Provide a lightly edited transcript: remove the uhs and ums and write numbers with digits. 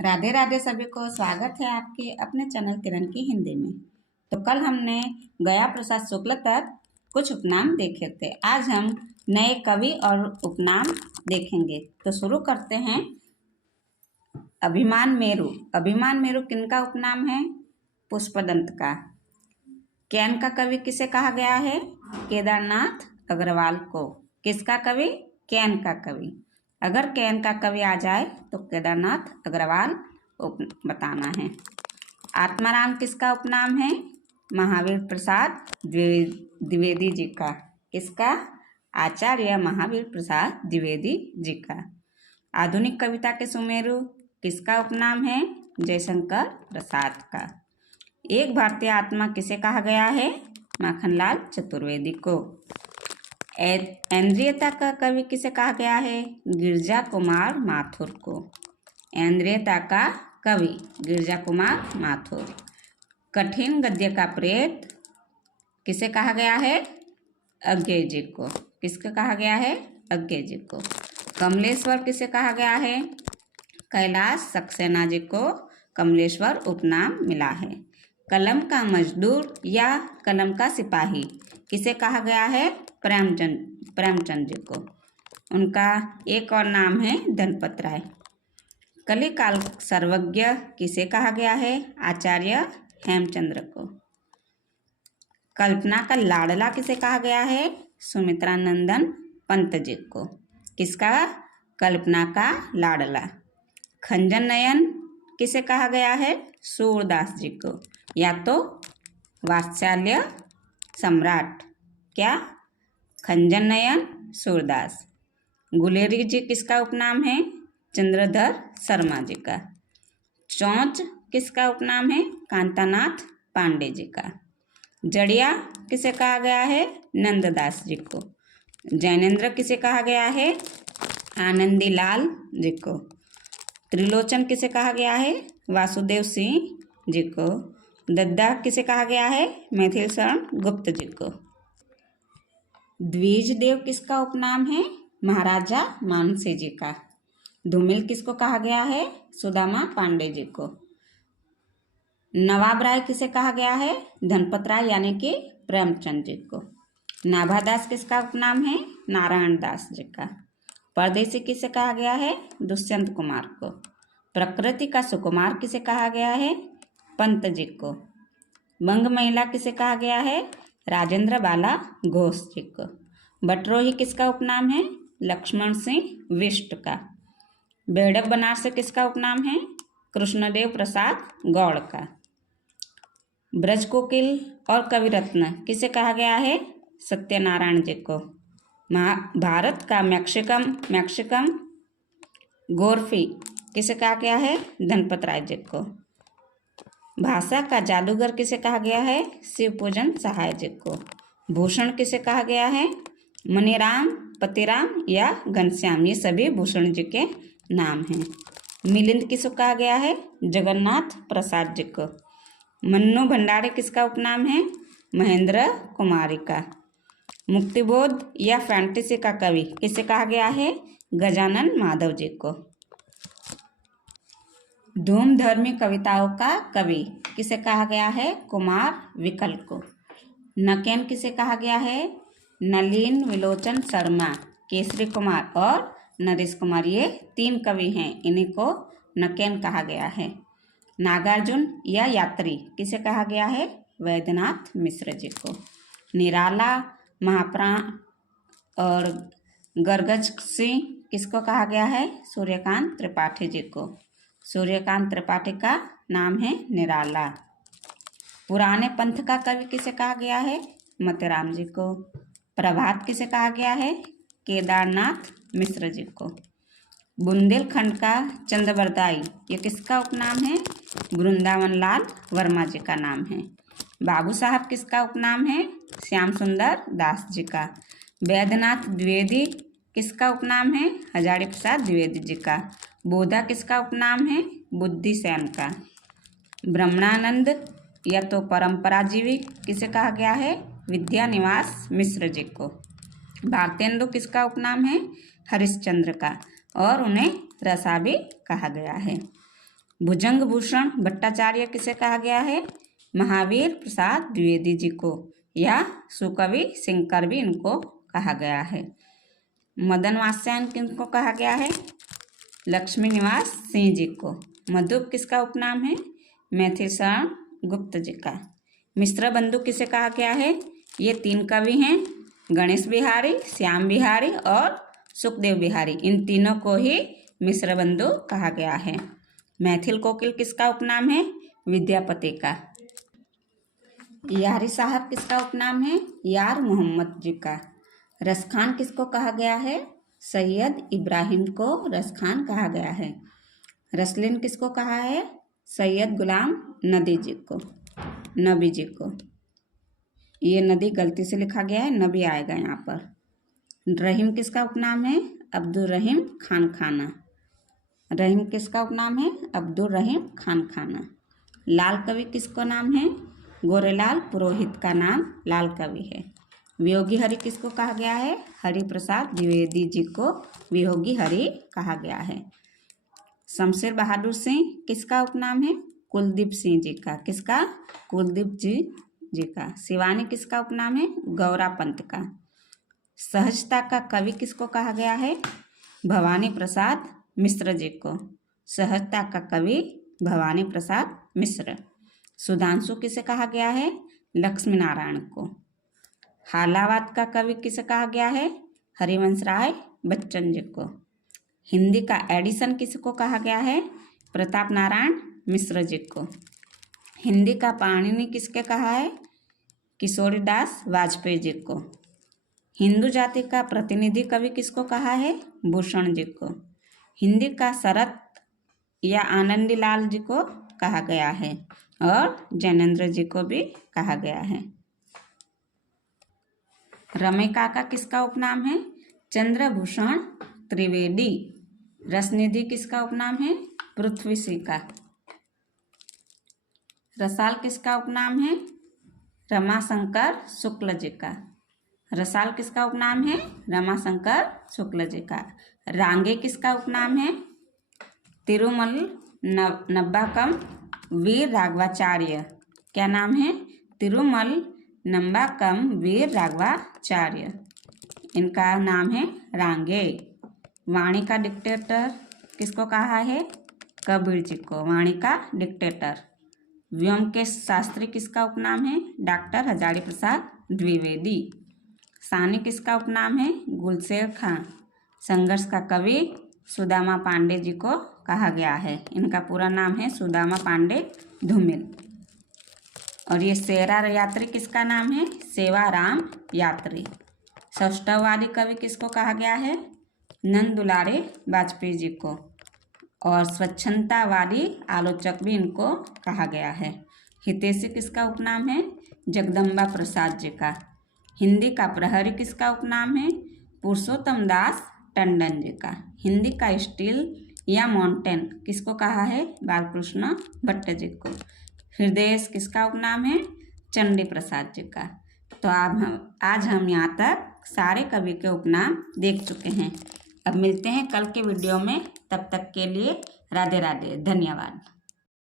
राधे राधे सभी को स्वागत है आपके अपने चैनल किरण की हिंदी में। तो कल हमने गया प्रसाद शुक्ल तक कुछ उपनाम देखे थे। आज हम नए कवि और उपनाम देखेंगे। तो शुरू करते हैं। अभिमान मेरु। अभिमान मेरु किनका उपनाम है? पुष्पदंत का। कैन का कवि किसे कहा गया है? केदारनाथ अग्रवाल को। किसका कवि? कैन का कवि। अगर कैन का कवि आ जाए तो केदारनाथ अग्रवाल बताना है। आत्माराम किसका उपनाम है? महावीर प्रसाद द्विवेदी जी का। किसका? आचार्य महावीर प्रसाद द्विवेदी जी का। आधुनिक कविता के सुमेरु किसका उपनाम है? जयशंकर प्रसाद का। एक भारतीय आत्मा किसे कहा गया है? माखनलाल चतुर्वेदी को। ऐन्द्रियता का कवि किसे कहा गया है? गिरजा कुमार माथुर को। ऐन्द्रियता का कवि गिरजा कुमार माथुर। कठिन गद्य का प्रेत किसे कहा गया है? अज्ञेय जी को। किसको कहा गया है? अज्ञेय जी को। कमलेश्वर किसे कहा गया है? कैलाश सक्सेना जी को कमलेश्वर उपनाम मिला है। कलम का मजदूर या कलम का सिपाही किसे कहा गया है? प्रेमचंद जी को। उनका एक और नाम है धनपत राय। कलिकाल सर्वज्ञ किसे कहा गया है? आचार्य हेमचंद्र को। कल्पना का लाडला किसे कहा गया है? सुमित्रा नंदन पंत जी को। किसका? कल्पना का लाडला। खंजन नयन किसे कहा गया है? सूरदास जी को। या तो वात्सल्य सम्राट, क्या? खंजन नयन सूरदास। गुलेरी जी किसका उपनाम है? चंद्रधर शर्मा जी का। चौंच किसका उपनाम है? कांतानाथ पांडे जी का। जड़िया किसे कहा गया है? नंददास जी को। जैनेन्द्र किसे कहा गया है? आनंदीलाल जी को। त्रिलोचन किसे कहा गया है? वासुदेव सिंह जी को। दद्दा किसे कहा गया है? मैथिल शरण गुप्त जी को। द्विज देव किसका उपनाम है? महाराजा मानसी जी का। धूमिल किसको कहा गया है? सुदामा पांडे जी को। नवाब राय किसे कहा गया है? धनपत राय यानी कि प्रेमचंद जी को। नाभादास किसका उपनाम है? नारायण दास जी का। परदेसी किसे कहा गया है? दुष्यंत कुमार को। प्रकृति का सुकुमार किसे कहा गया है? पंत जी को। बंग महिला किसे कहा गया है? राजेंद्र बाला घोष जी को। बटरोही किसका उपनाम है? लक्ष्मण सिंह विष्ट का। बेढ़प बनारस किसका उपनाम है? कृष्णदेव प्रसाद गौड़ का। ब्रज कोकिल और कविरत्न किसे कहा गया है? सत्यनारायण जी को। भारत का मैक्सिकम गोरफी किसे कहा गया है? धनपत राय जी को। भाषा का जादूगर किसे कहा गया है? शिवपूजन सहाय जी को। भूषण किसे कहा गया है? मनीराम, पतिराम या घनश्याम, ये सभी भूषण जी के नाम हैं। मिलिंद किसको कहा गया है? जगन्नाथ प्रसाद जी को। मन्नू भंडारे किसका उपनाम है? महेंद्र कुमारी का। मुक्तिबोध या फैंटेसी का कवि किसे कहा गया है? गजानन माधव जी को। धूमधर्मी कविताओं का कवि किसे कहा गया है? कुमार विकल को। नकेन किसे कहा गया है? नलिन विलोचन शर्मा, केसरी कुमार और नरेश कुमार, ये 3 कवि हैं, इन्हीं को नकेन कहा गया है। नागार्जुन या यात्री किसे कहा गया है? वैद्यनाथ मिश्र जी को। निराला, महाप्राण और गरगज सिंह किसको कहा गया है? सूर्यकांत त्रिपाठी जी को। सूर्यकांत त्रिपाठी का नाम है निराला। पुराने पंथ का कवि किसे कहा गया है? मोतीराम जी को। प्रभात किसे कहा गया है? केदारनाथ मिश्र जी को। बुंदेलखंड का चंद्रवरदाई, ये किसका उपनाम है? वृंदावन लाल वर्मा जी का नाम है। बाबू साहब किसका उपनाम है? श्याम सुंदर दास जी का। वैद्यनाथ द्विवेदी किसका उपनाम है? हजारी प्रसाद द्विवेदी जी का। बोधा किसका उपनाम है? बुद्धि सेन का। ब्रह्मानंद या तो परंपराजीवी किसे कहा गया है? विद्यानिवास मिश्र जी को। भारतेंदु किसका उपनाम है? हरिश्चंद्र का। और उन्हें रसा भी कहा गया है। भुजंग भूषण भट्टाचार्य किसे कहा गया है? महावीर प्रसाद द्विवेदी जी को, या सुकवि शंकर भी इनको कहा गया है। मदन वात्स्यायन किनको कहा गया है? लक्ष्मी निवास सिंह जी को। मधुप किसका उपनाम है? मैथिल शरण गुप्त जी का। मिश्र बंधु किसे कहा गया है? ये 3 कवि हैं, गणेश बिहारी, श्याम बिहारी और सुखदेव बिहारी। इन तीनों को ही मिश्र बंधु कहा गया है। मैथिल कोकिल किसका उपनाम है? विद्यापति का। यारी साहब किसका उपनाम है? यार मोहम्मद जी का। रसखान किसको कहा गया है? सैयद इब्राहिम को रसखान कहा गया है। रसलिन किसको कहा है? सैयद गुलाम नबी जी को। ये नदी गलती से लिखा गया है, नबी आएगा यहाँ पर। रहीम किसका उपनाम है? अब्दुल रहीम खान खाना। रहीम किसका उपनाम है? अब्दुल रहीम खान खाना। लाल कवि किसको नाम है? गोरेलाल पुरोहित का नाम लाल कवि है। वियोगी हरि किसको कहा गया है? हरि प्रसाद द्विवेदी जी को वियोगी हरि कहा गया है। शमशेर बहादुर सिंह किसका उपनाम है? कुलदीप सिंह जी का। किसका? कुलदीप जी का। शिवानी किसका उपनाम है? गौरा पंत का। सहजता का कवि किसको कहा गया है? भवानी प्रसाद मिश्र जी को। सहजता का कवि भवानी प्रसाद मिश्र। सुधांशु किसे कहा गया है? लक्ष्मी नारायण को। हालावाद का कवि किसे कहा गया है? हरिवंश राय बच्चन जी को। हिंदी का एडिशन किसको कहा गया है? प्रताप नारायण मिश्र जी को। हिंदी का पाणिनि किसके कहा है? किशोरीदास वाजपेयी जी को। हिंदू जाति का प्रतिनिधि कवि किसको कहा है? भूषण जी को। हिंदी का शरत या आनंदीलाल जी को कहा गया है और जैनेन्द्र जी को भी कहा गया है। रमे काका किसका उपनाम है? चंद्रभूषण त्रिवेदी। रसनिधि किसका उपनाम है? पृथ्वी सिंह का। रसाल किसका उपनाम है? रमाशंकर शुक्ल जी का। रसाल किसका उपनाम है? रमाशंकर शुक्ल जी का। रांगे किसका उपनाम है? तिरुमल नब्बाकम वीर राघवाचार्य। क्या नाम है? तिरुमल नंबाकम वीर राघवाचार्य, इनका नाम है रांगे। वाणी का डिक्टेटर किसको कहा है? कबीर जी को, वाणी का डिक्टेटर। व्योमकेश शास्त्री किसका उपनाम है? डॉक्टर हजारी प्रसाद द्विवेदी। सानी किसका उपनाम है? गुलशेर खां। संघर्ष का कवि सुदामा पांडे जी को कहा गया है। इनका पूरा नाम है सुदामा पांडे धूमिल। और ये शेरा यात्री किसका नाम है? सेवाराम यात्री। सौष्ठववादी कवि किसको कहा गया है? नंद दुलारे वाजपेयी जी को। और स्वच्छंदतावादी आलोचक भी इनको कहा गया है। हितैषी किसका उपनाम है? जगदम्बा प्रसाद जी का। हिंदी का प्रहरी किसका उपनाम है? पुरुषोत्तम दास टंडन जी का। हिंदी का स्टील या माउंटेन किसको कहा है? बालकृष्ण भट्ट जी को। हृदय किसका उपनाम है? चंडी प्रसाद जी का। तो आज हम यहाँ तक सारे कवि के उपनाम देख चुके हैं। अब मिलते हैं कल के वीडियो में, तब तक के लिए राधे राधे, धन्यवाद।